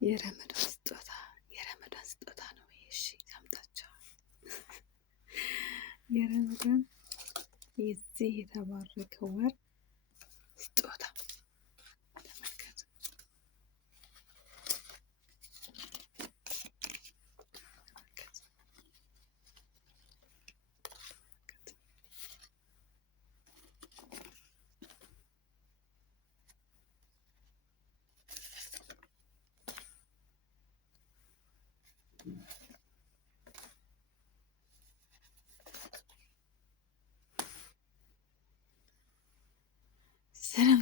የረመዳን ስጦታ ነው። እሺ ሰምታችኋል። የረመዳን የዚህ የተባረከ ወር ስጦታ ተመልከቱ።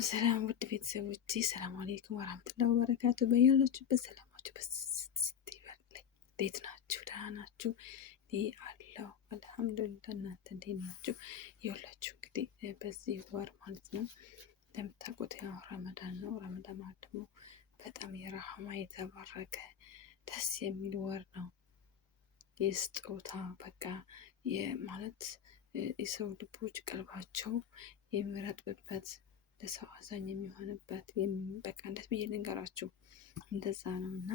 ሰላም ውድ ቤተሰቦቼ፣ ሰላም አለይኩም ወራህመቱላሂ ወበረካቱ። በያላችሁበት ሰላማችሁ በስስት ይበልልኝ። እንዴት ናችሁ? ደህና ናችሁ? እኔ አለሁ አልሐምዱሊላህ። እናንተ እንዴት ናችሁ? የሁላችሁ እንግዲህ በዚህ ወር ማለት ነው እንደምታውቁት ያው ረመዳን ነው። ረመዳን ማለት ደግሞ በጣም የረህማ የተባረከ ደስ የሚል ወር ነው። የስጦታ በቃ ማለት የሰው ልቦች ቀልባቸው የሚረጥብበት ለሰው አዛኝ የሚሆንበት በቃ እንዴት ብዬ ልንገራችሁ፣ እንደዛ ነው። እና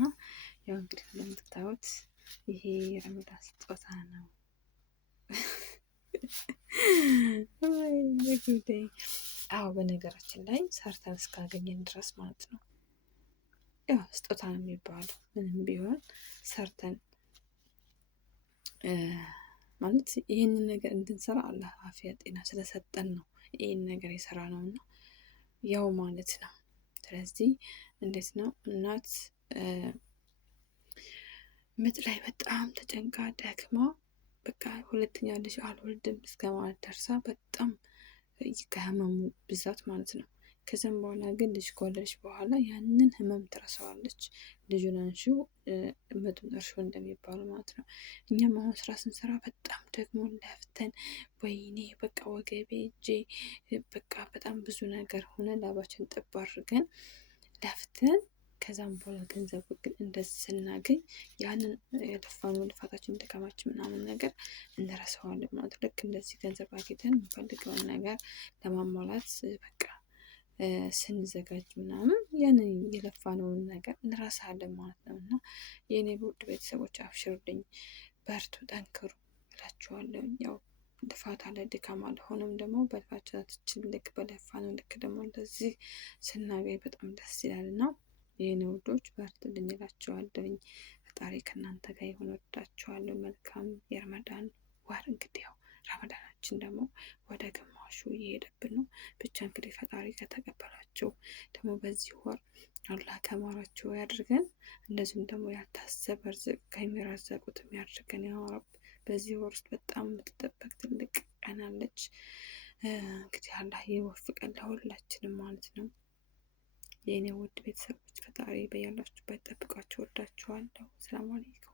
ያው እንግዲህ እንደምታዩት ይሄ የረመዳን ስጦታ ነው። አዎ በነገራችን ላይ ሰርተን እስካገኘን ድረስ ማለት ነው ያው ስጦታ ነው የሚባለው። ምንም ቢሆን ሰርተን ማለት ይህንን ነገር እንድንሰራ አላህ አፊያ ጤና ስለሰጠን ነው ይህን ነገር የሰራ ነው እና ያው ማለት ነው። ስለዚህ እንዴት ነው እናት ምጥ ላይ በጣም ተጨንቃ ደክማ በቃ ሁለተኛ ልጅ አልወልድም እስከ ማለት ደርሳ በጣም ከህመሙ ብዛት ማለት ነው። ከዛም በኋላ ግን ልጅ ከወለደች በኋላ ያንን ህመም ትረሳዋለች። ልጁን አንሺው ምጡን እርሾ እንደሚባለው ማለት ነው። እኛም አሁን ስራ ስንሰራ በጣም ደግሞ ለፍተን ወይኔ በቃ ወገቤ እጄ በቃ በጣም ብዙ ነገር ሆነ ላባችን ጥብ አድርገን ለፍተን ከዛም በኋላ ገንዘቡ ግን እንደዚህ ስናገኝ ያንን የለፋነው ልፋታችን ድካማችን ምናምን ነገር እንረሳዋለን ማለት ልክ እንደዚህ ገንዘብ አግኝተን የምንፈልገውን ነገር ለማሟላት በቃ ስንዘጋጅ ምናምን ያንን የለፋነውን ነገር እንረሳለን ማለት ነው። እና የእኔ ውድ ቤተሰቦች አብሽሩልኝ፣ በርቱ፣ ጠንክሩ እላችኋለሁ። ያው ልፋት አለ ድካም አለ። ሆኖም ደግሞ በልፋታችን ልክ በለፋነው ልክ ደግሞ እንደዚህ ስናገኝ በጣም ደስ ይላል እና የእኔ ውዶች በርቱልኝ እላችኋለሁኝ። ፈጣሪ ከእናንተ ጋር ይሁን። ወዳችኋለሁ። መልካም የረመዳን ወር። እንግዲህ ያው ረመዳናችን ደግሞ ወደ ግማሹ እየሄደብን ነው። ብቻ እንግዲህ ፈጣሪ ከተቀበላቸው ደግሞ በዚህ ወር አላህ ከማራቸው ያድርገን። እንደዚሁም ደግሞ ያልታሰበ ርዝቅ ከሚራዘቁት ያድርገን ያ ረብ። በዚህ ወር ውስጥ በጣም የምትጠበቅ ትልቅ ቀን አለች። እንግዲህ አላህ ይወፍቀን ለሁላችንም ማለት ነው። የእኔ ውድ ቤተሰቦች ፈጣሪ በያላችሁበት ጠብቃችሁ። ወዳችኋለሁ። ሰላም አለይኩም።